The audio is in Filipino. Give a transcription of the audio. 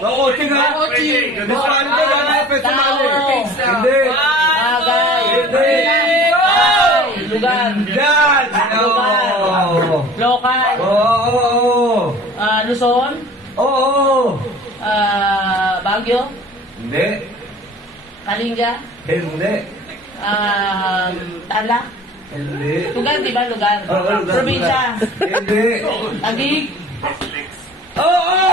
Makochi nga. Makochi ka gano'n pa sa mali. Hindi. Bagay. Hindi. Lugar. Yan. Lokal. Oo. Luzon. Oo. Baguio. Hindi. Kalinga. Hindi. Tarlac. Hindi. Lugar, di ba? Lugar. Oo, lugar. Probinsya. Hindi. Taguig. Oo.